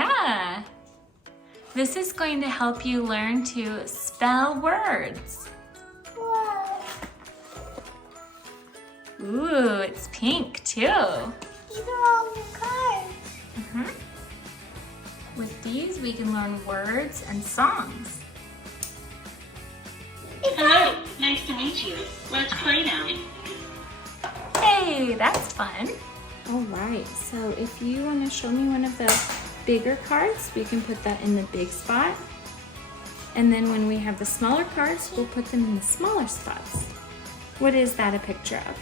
Yeah. This is going to help you learn to spell words. Whoa. Ooh, it's pink too. These are all the cards. With these, we can learn words and songs. Hello, nice to meet you. Let's play now. Hey, that's fun. All right, so if you want to show me one of the bigger cards, we can put that in the big spot. And then when we have the smaller cards, we'll put them in the smaller spots. What is that a picture of?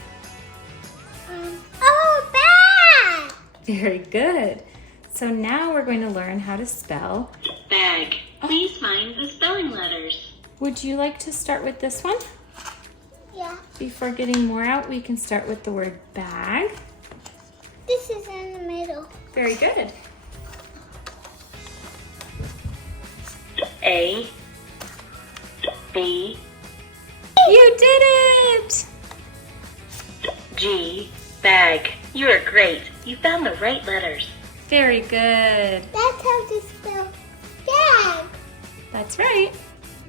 Oh, bag! Very good. So now we're going to learn how to spell. Bag. Please find the spelling letters. Would you like to start with this one? Yeah. Before getting more out, we can start with the word bag. This is in the middle. Very good. A. B. You did it! G. Bag. You are great. You found the right letters. Very good. That's how to spell bag. That's right.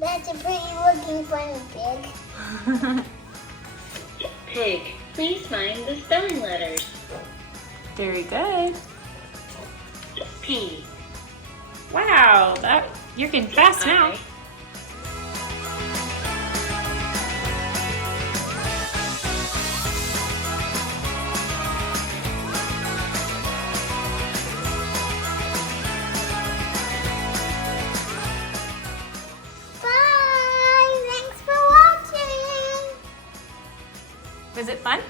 That's a pretty looking funny pig. Pig. Please find the spelling letters. Very good. P. Wow, you're getting fast now. I. Bye! Thanks for watching! Was it fun?